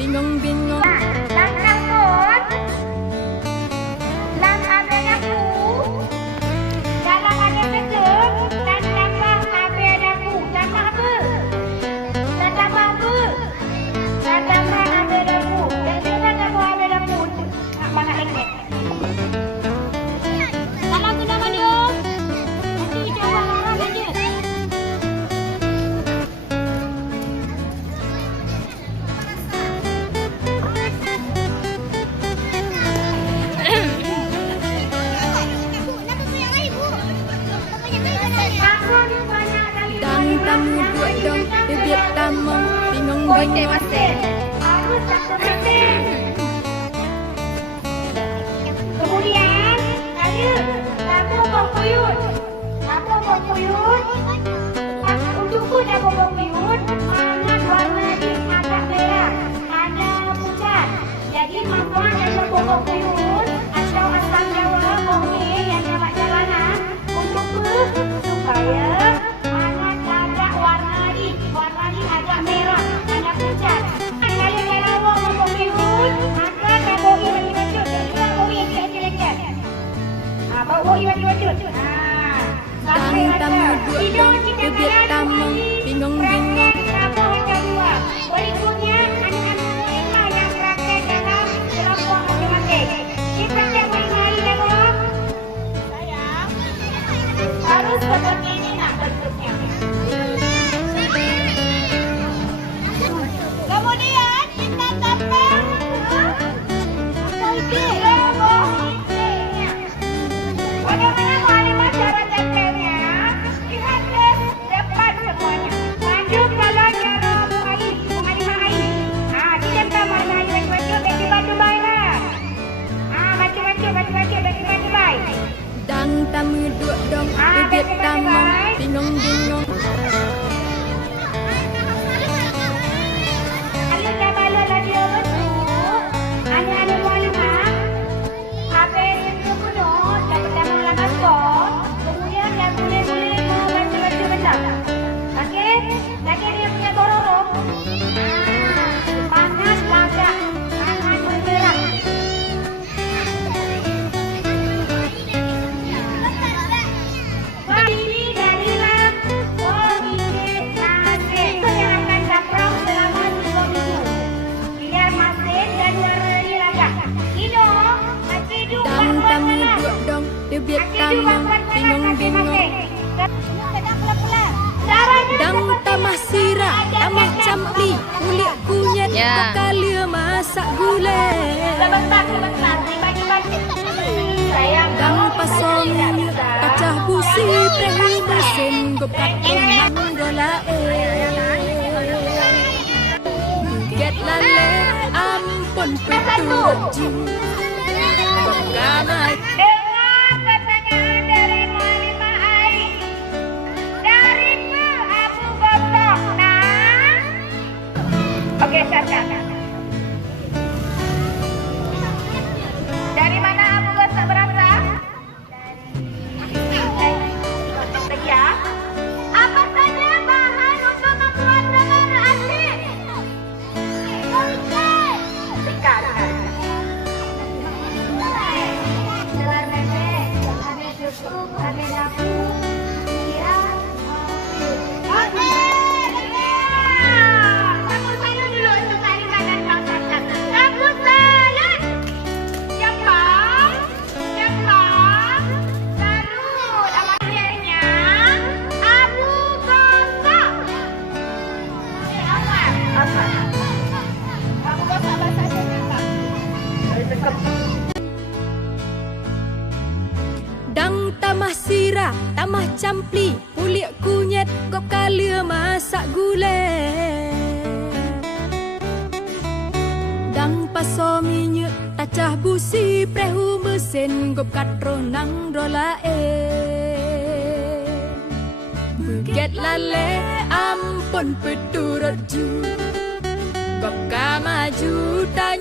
Bingung-bingung. Kemudian, ayo, dapur bokuyut. Untukku dapur bokuyut, warna di agak merah, ada pucat. Jadi mama dapur bokuyut atau asam Jawa bonge yang dapat jalanan untukku supaya ada warna di agak merah, ada pucat. Kalau lewat bokuyut, maka dapur bokuyut jadi bokuyut yang kecil-kecil. Bokuyut. Dan tamu duduk bibit tamu bingung-bingung. Berikutnya anak-anak lima yang praktek dalam kelompok masing-masing. Kita jangan mari tengok. Harus seperti ini nak bentuknya. Kemudian kita tempel bagaimana cara tempelnya? tambah sirah, tambah campli, kulit kunyit, kalia masak gulai. Sebentar, dibagi-bagi. Sayang, Dang pasongnya, pecah busi, prehu mesin, gop katongan dola Get lale, ampun petuju, gop kamai. dengar pertanyaan dari Mu'alimah Ai. Dariku Abu Gosok, nah. Oke, siap. Dari mana Abu Gosok berasal? Ya. Apa saja bahan untuk membuat telur asin? Ikan. Telur bebek, ada susu, ada lampu, iya. Oke, sambut saya dulu untuk tarikan dan Bang Cacat. Sambut saya. Siapa? Garut. Akhirnya Abu Gosok. Apa? Abu Gosok bahasa Indonesia. Dang tamah sirah, tamah campli, kulit kunyit, gop kalia masak gulai. Dang paso minyak, tacah busi, prehu mesin, gop katronang dolae. Beget lale, ampun peturut ju, gop kamaju tanya.